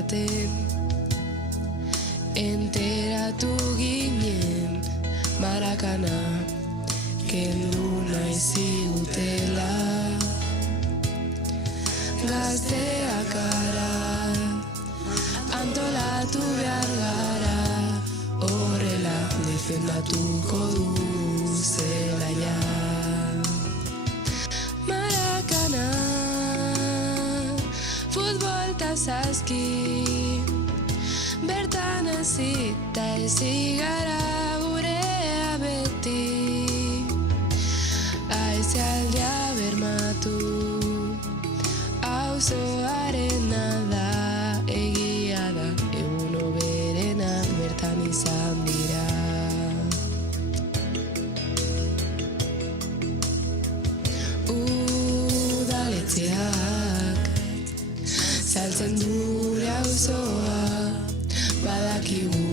baten enteratu ginen Marakana kendu nahi zigutela. Gazteak gara, antolatu behar gara, horrela defendatuko du zelaia. Marakana, futbol ta zazki, bertan hazita ezi gara gurea beti. Aizealdea bermatu, auzoarena da, egia da, egun hoberenak bertan izan dira. Udaletxeak saltzen dure auzoa, badakigu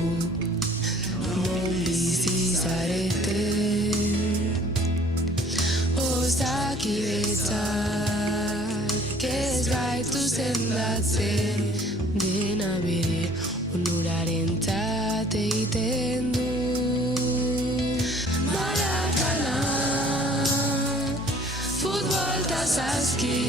non bizi zarete. Osakidetzak ez gaitu sendatzen, dena bere onurarentzat egiten du. Marakana, futbol ta zazki,